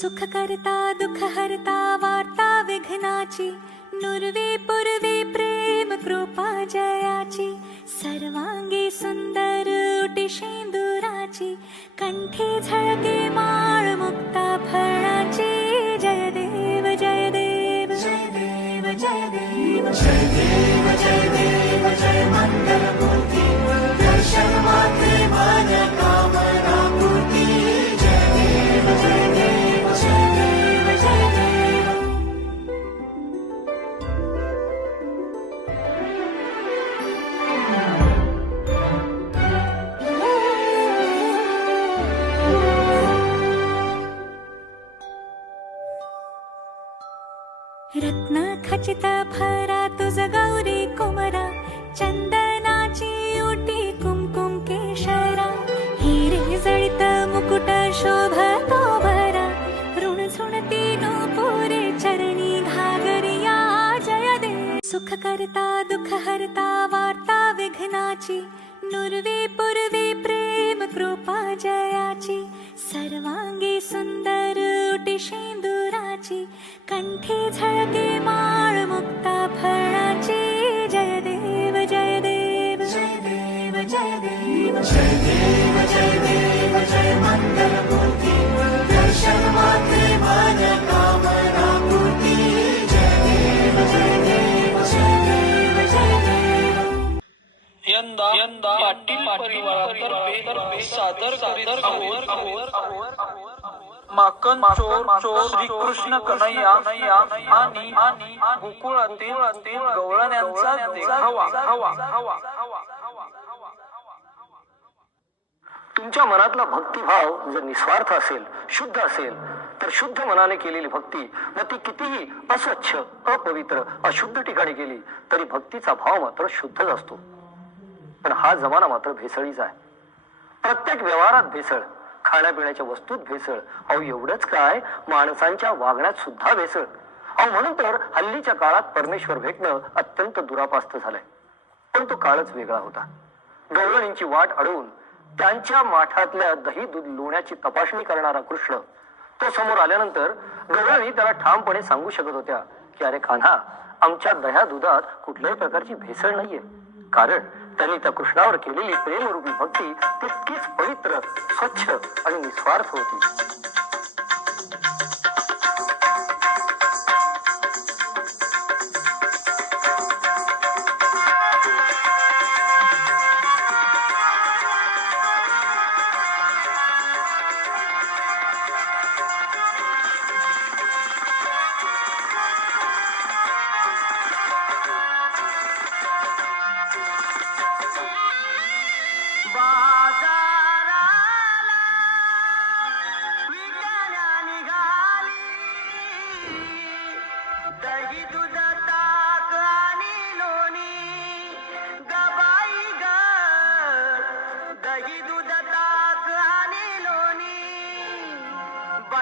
सुख करता दुख हरता वार्ता विघ्नाची नुरवे पुरवे प्रेम कृपा जयाची सर्वांगी सुंदर उटी शेंदुराची कंठी झळके माळ मुक्ता फळाची रत्न खचित भरा तुझ गौरी कुमरा चंदनाची ओटी कुमकुम केशरा. हिरे जळित मुकुट शोभतो भरा. ऋण झुणती पोरे चरणी घागरिया जय दे. सुख करता दुख हरता वार्ता विघ्नाची नुरवे पुरवे प्रेम कृपा जयाची. सर्वांगी सुंदर उटी शेंदुराची कंठी झळके माळ मुक्ता फळ परिवारातर्फे सादर माकन चोर चोर श्रीकृष्ण कन्हैया आणि आणि गोकुळातील गवळण्यांचा देखावा हवा हवा तुमच्या मनातला भक्तिभाव जर निस्वार्थ असेल शुद्ध असेल तर शुद्ध मनाने केलेली भक्ती व ती कितीही अस्वच्छ अपवित्र अशुद्ध ठिकाणी केली तरी भक्तीचा भाव मात्र शुद्धच असतो. पण हा जमाना मात्र भेसळीचा आहे. प्रत्येक व्यवहारात भेसळ खाण्यापिण्याच्या वस्तूत भेसळ अहो एवढंच काय? माणसांच्या वागण्यात सुद्धा भेसळ. अहो म्हणून तर हल्लीच्या काळात परमेश्वर भेटणं अत्यंत दुरापास्त झालंय. पण तो काळच वेगळा होता. गवळणींची वाट अडवून त्यांच्या माठातल्या दही दूध लोण्याची तपासणी करणारा कृष्ण तो समोर आल्यानंतर गवळणी त्याला ठामपणे सांगू शकत होत्या की अरे कान्हा आमच्या दह्या दुधात कुठल्याही प्रकारची भेसळ नाहीये. कारण त्यांनी त्या कृष्णावर केलेली प्रेमरूपी भक्ती तितकीच पवित्र स्वच्छ आणि निस्वार्थ होती.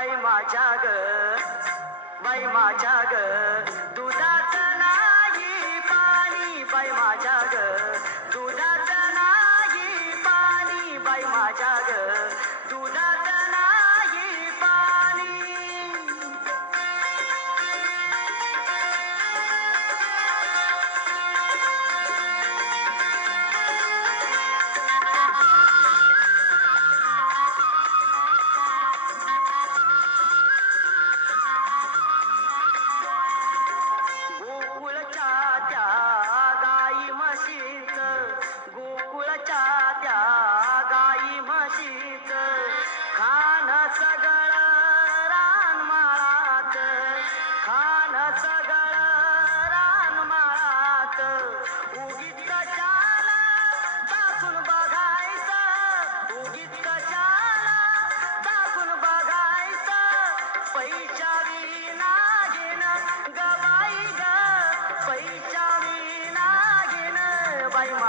बाई माझ्या ग बाई माझ्या ग दुधाचं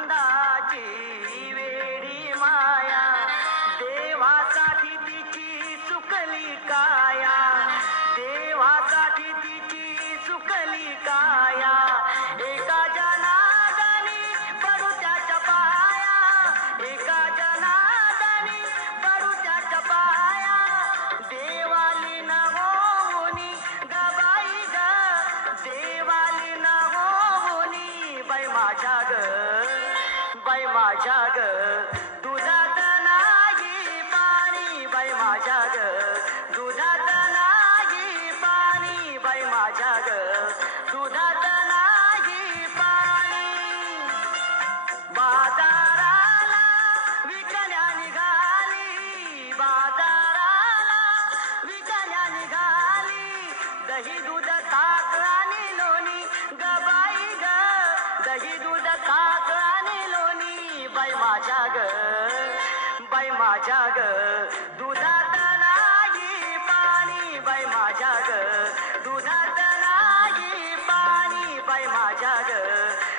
வந்தாச்சு माझ्या ग दुधात नाही पाणी बाई माझ्या ग दुधात नाही बाई माझ्या ग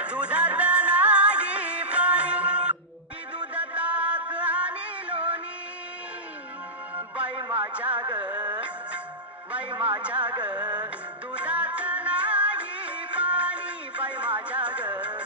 दुधात नाही पाणी दूध ताक आणि लोणी. बाई माझ्या ग बाई माझ्या ग दुधात नाही पाणी बाई माझ्या ग